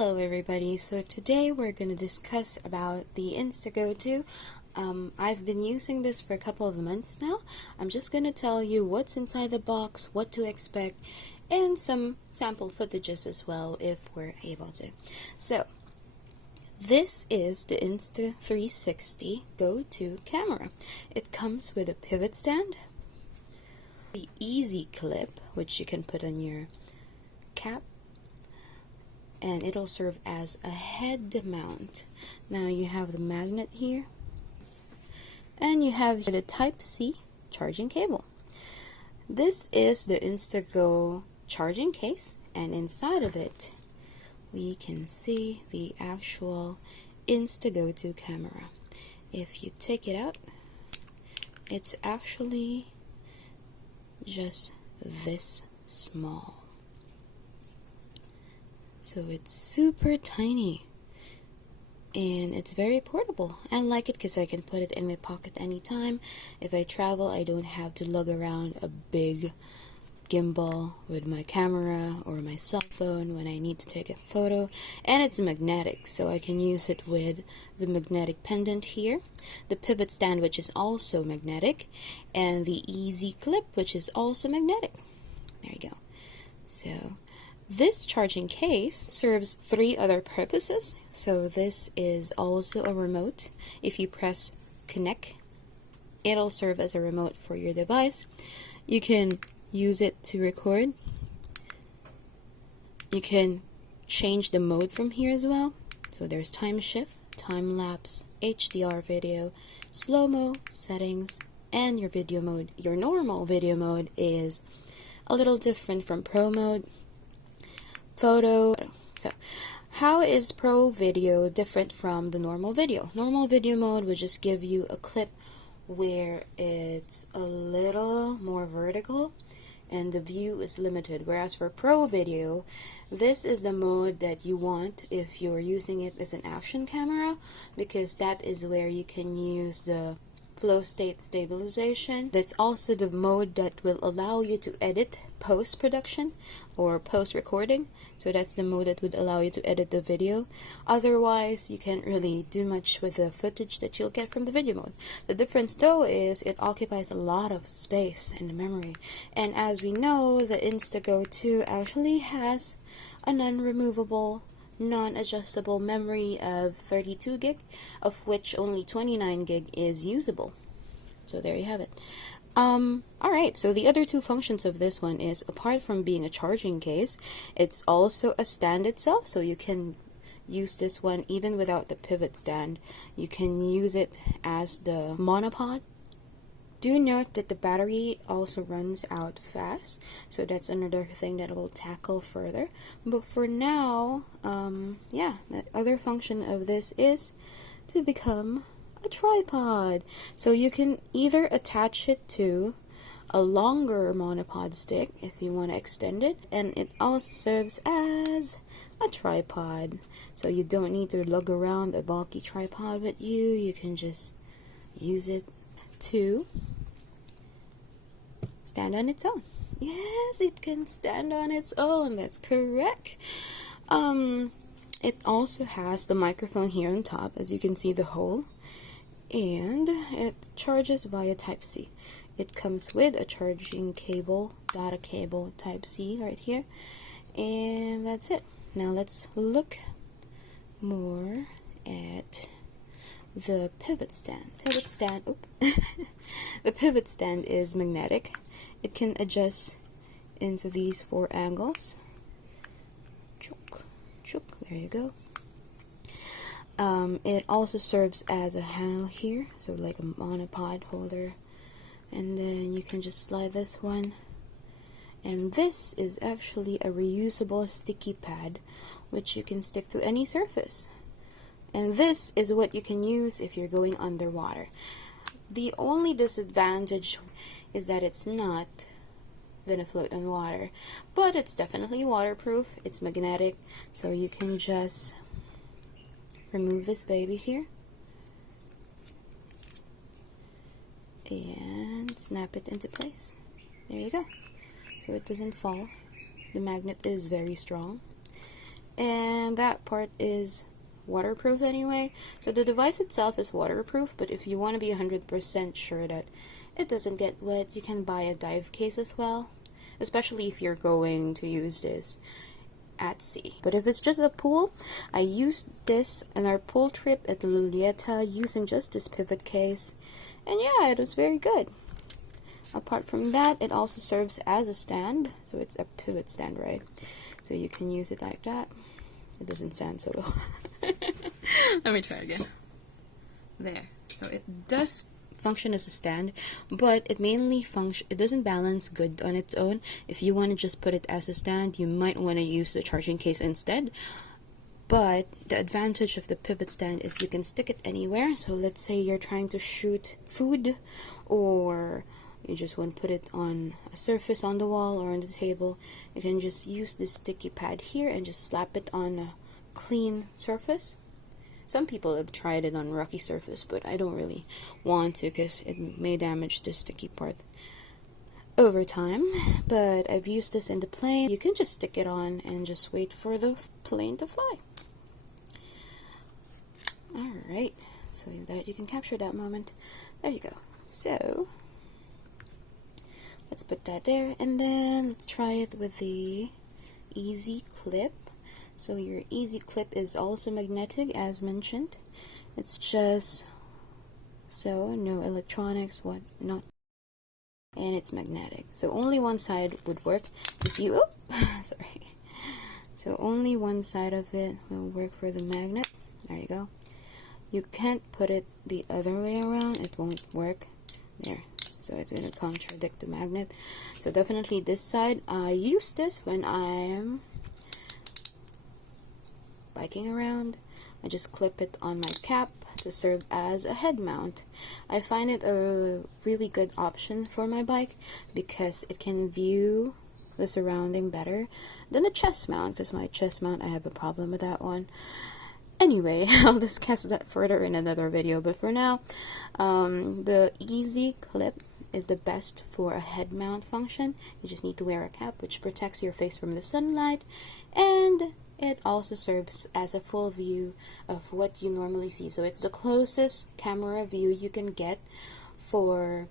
Hello everybody, so today we're going to discuss about the Insta Go-To. I've been using this for a couple of months now. I'm just going to tell you what's inside the box, what to expect, and some sample footages as well if we're able to. So, this is the Insta360 Go-To camera. It comes with a pivot stand, the easy clip, which you can put on your cap, and it'll serve as a head mount. Now you have the magnet here, and you have the Type-C charging cable. This is the Insta-Go charging case, and inside of it we can see the actual Insta Go-To camera. If you take it out, it's actually just this small. So it's super tiny and it's very portable. I like it because I can put it in my pocket anytime. If I travel, I don't have to lug around a big gimbal with my camera or my cell phone when I need to take a photo. And it's magnetic, so I can use it with the magnetic pendant here, the pivot stand, which is also magnetic, and the easy clip, which is also magnetic. There you go. So this charging case serves 3 other purposes. So this is also a remote. If you press connect, it'll serve as a remote for your device. You can use it to record. You can change the mode from here as well. So there's time shift, time lapse, HDR video, slow-mo settings, and your video mode. Your normal video mode is a little different from pro mode. Photo. So how is pro video different from the normal video? Normal video mode would just give you a clip where it's a little more vertical and the view is limited, whereas for pro video, this is the mode that you want if you're using it as an action camera, because that is where you can use the flow state stabilization. That's also the mode that will allow you to edit post-production or post-recording. So that's the mode that would allow you to edit the video. Otherwise, you can't really do much with the footage that you'll get from the video mode. The difference though is it occupies a lot of space in the memory. And as we know, the Insta Go-To actually has a non-removable, non-adjustable memory of 32 gig, of which only 29 gig is usable. So there you have it. Alright, so the other 2 functions of this one is, apart from being a charging case, it's also a stand itself, so you can use this one even without the pivot stand. You can use it as the monopod. Do note that the battery also runs out fast, so that's another thing that we'll tackle further. But for now, yeah, the other function of this is to become a tripod. So you can either attach it to a longer monopod stick if you want to extend it, and it also serves as a tripod. So you don't need to lug around a bulky tripod with you. You can just use it to stand on its own. Yes, it can stand on its own. That's correct. It also has the microphone here on top, as you can see the hole, and it charges via Type-C. It comes with a charging cable, data cable Type-C right here, and that's it. Now let's look more at the pivot stand. The pivot stand is magnetic. It can adjust into these 4 angles. Chook, chook, there you go. It also serves as a handle here, so like a monopod holder, and then you can just slide this one. And this is actually a reusable sticky pad, which you can stick to any surface. And this is what you can use if you're going underwater. The only disadvantage is that it's not gonna float on water, but it's definitely waterproof. It's magnetic, so you can just remove this baby here and snap it into place. There you go. So it doesn't fall. The magnet is very strong. and that part is waterproof anyway. So the device itself is waterproof, but if you want to be 100% sure that it doesn't get wet, you can buy a dive case as well, especially if you're going to use this at sea. But if it's just a pool, I used this in our pool trip at Lulieta using just this pivot case, and yeah, it was very good. Apart from that, it also serves as a stand, so it's a pivot stand, right? So you can use it like that. It doesn't stand so well. Let me try again. There. So it does function as a stand, but it mainly it doesn't balance good on its own. If you want to just put it as a stand, you might want to use the charging case instead. But the advantage of the pivot stand is you can stick it anywhere. So let's say you're trying to shoot food, or you just want to put it on a surface on the wall or on the table. You can just use this sticky pad here and just slap it on a clean surface. Some people have tried it on rocky surface, but I don't really want to because it may damage the sticky part over time. But I've used this in the plane. You can just stick it on and just wait for the plane to fly. Alright, so that you can capture that moment. There you go. So let's put that there, and then let's try it with the Easy Clip. So your Easy Clip is also magnetic, as mentioned. It's just so no electronics, whatnot, and it's magnetic. So only one side would work. If you sorry. So only one side of it will work for the magnet. There you go. You can't put it the other way around. It won't work. There. So it's going to contradict the magnet. So definitely this side. I use this when I'm biking around. I just clip it on my cap to serve as a head mount. I find it a really good option for my bike because it can view the surrounding better than a chest mount, because my chest mount, I have a problem with that one. Anyway, I'll discuss that further in another video, but for now, the Easy Clip is the best for a head mount function. You just need to wear a cap which protects your face from the sunlight, and it also serves as a full view of what you normally see. So it's the closest camera view you can get for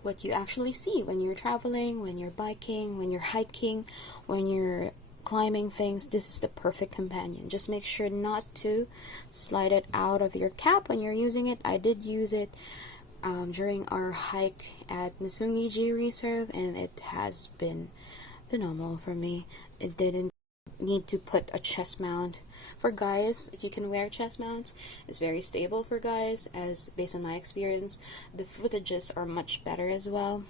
what you actually see when you're traveling, when you're biking, when you're hiking, when you're climbing things. This is the perfect companion. Just make sure not to slide it out of your cap when you're using it. I did use it during our hike at Misungiji Reserve, and it has been phenomenal for me. It didn't need to put a chest mount. For guys, you can wear chest mounts. It's very stable for guys, as based on my experience. The footages are much better as well,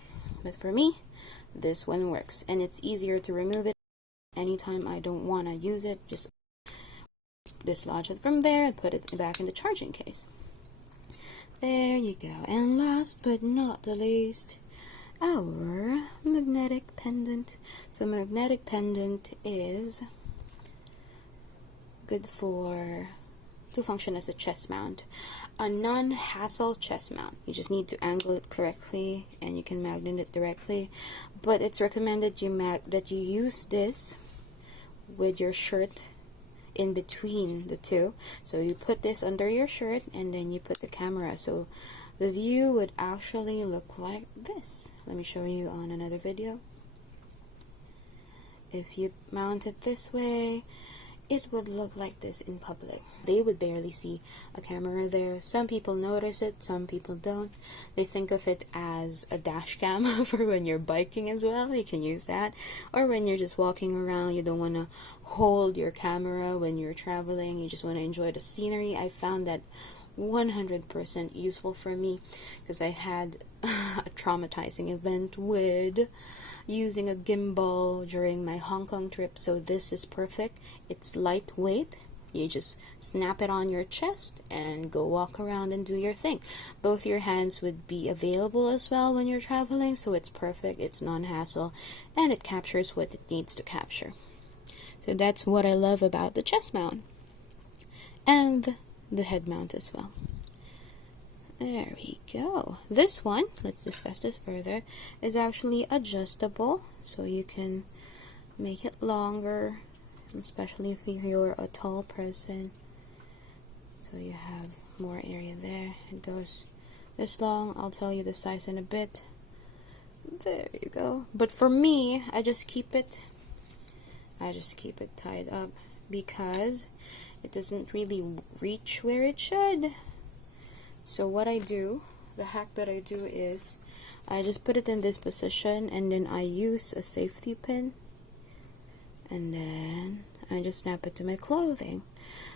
but for me, this one works, and it's easier to remove it anytime I don't want to use it. Just dislodge it from there and put it back in the charging case. There you go. And last but not the least, our magnetic pendant. So magnetic pendant is good to function as a chest mount, a non-hassle chest mount. You just need to angle it correctly and you can magnet it directly, but it's recommended that you use this with your shirt in between the two. So you put this under your shirt and then you put the camera, so the view would actually look like this. Let me show you on another video. If you mount it this way, it would look like this in public. They would barely see a camera there. Some people notice it, some people don't. They think of it as a dash cam for when you're biking as well. You can use that. Or when you're just walking around, you don't want to hold your camera when you're traveling. You just want to enjoy the scenery. I found that 100% useful for me because I had a traumatizing event with using a gimbal during my Hong Kong trip, so this is perfect. It's lightweight. You just snap it on your chest and go walk around and do your thing. Both your hands would be available as well when you're traveling, so it's perfect. It's non-hassle and it captures what it needs to capture. So that's what I love about the chest mount and the head mount as well. There we go. This one, let's discuss this further, is actually adjustable, so you can make it longer especially if you're a tall person. So you have more area there. It goes this long. I'll tell you the size in a bit. There you go. But for me, I just keep it tied up because it doesn't really reach where it should. So what I do, the hack that I do is I just put it in this position, and then I use a safety pin, and then I just snap it to my clothing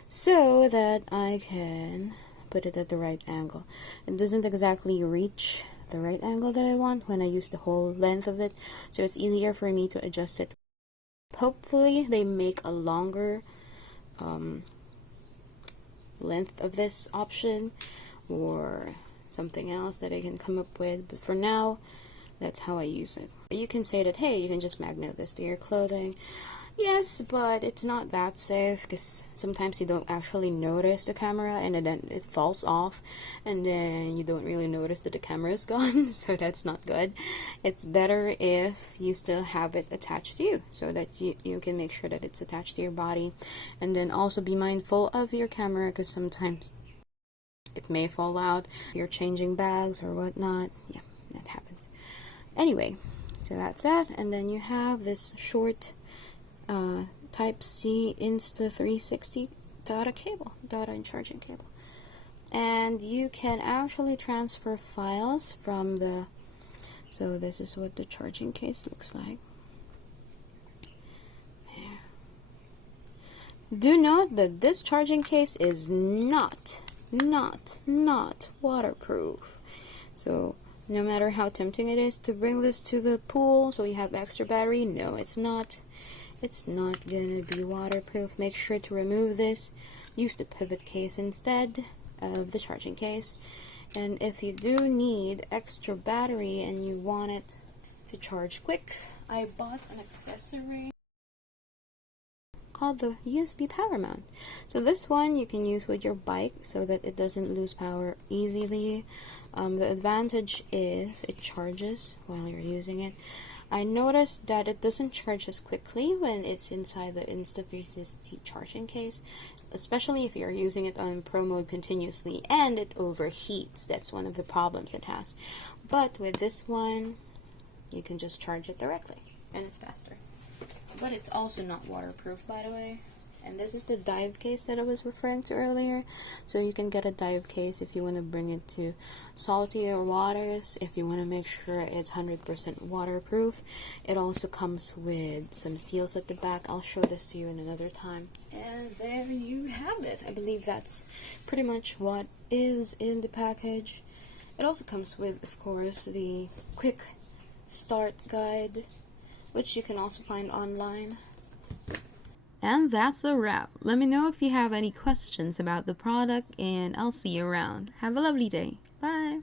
so that I can put it at the right angle. It doesn't exactly reach the right angle that I want when I use the whole length of it, so it's easier for me to adjust it. Hopefully they make a longer length of this option or something else that I can come up with, but for now that's how I use it. You can say that, hey, you can just magnet this to your clothing. Yes, but it's not that safe because sometimes you don't actually notice the camera and then it falls off and then you don't really notice that the camera is gone, so that's not good. It's better if you still have it attached to you so that you can make sure that it's attached to your body, and then also be mindful of your camera because sometimes it may fall out. You're changing bags or whatnot. Yeah, that happens. Anyway, so that's that, and then you have this short Type-C Insta 360 data and charging cable, and you can actually transfer files from the, so this is what the charging case looks like. There. Do note that this charging case is not waterproof, so no matter how tempting it is to bring this to the pool so you have extra battery, no, it's not gonna be waterproof. Make sure to remove this. Use the pivot case instead of the charging case. And if you do need extra battery and you want it to charge quick, I bought an accessory called the USB power mount. So this one you can use with your bike so that it doesn't lose power easily. The advantage is it charges while you're using it. I noticed that it doesn't charge as quickly when it's inside the Insta360 charging case, especially if you're using it on Pro mode continuously and it overheats. That's one of the problems it has. But with this one, you can just charge it directly and it's faster. But it's also not waterproof, by the way. And this is the dive case that I was referring to earlier. So you can get a dive case if you want to bring it to saltier waters, if you want to make sure it's 100% waterproof. It also comes with some seals at the back. I'll show this to you in another time. And there you have it. I believe that's pretty much what is in the package. It also comes with, of course, the quick start guide, which you can also find online. And that's a wrap. Let me know if you have any questions about the product, and I'll see you around. Have a lovely day. Bye!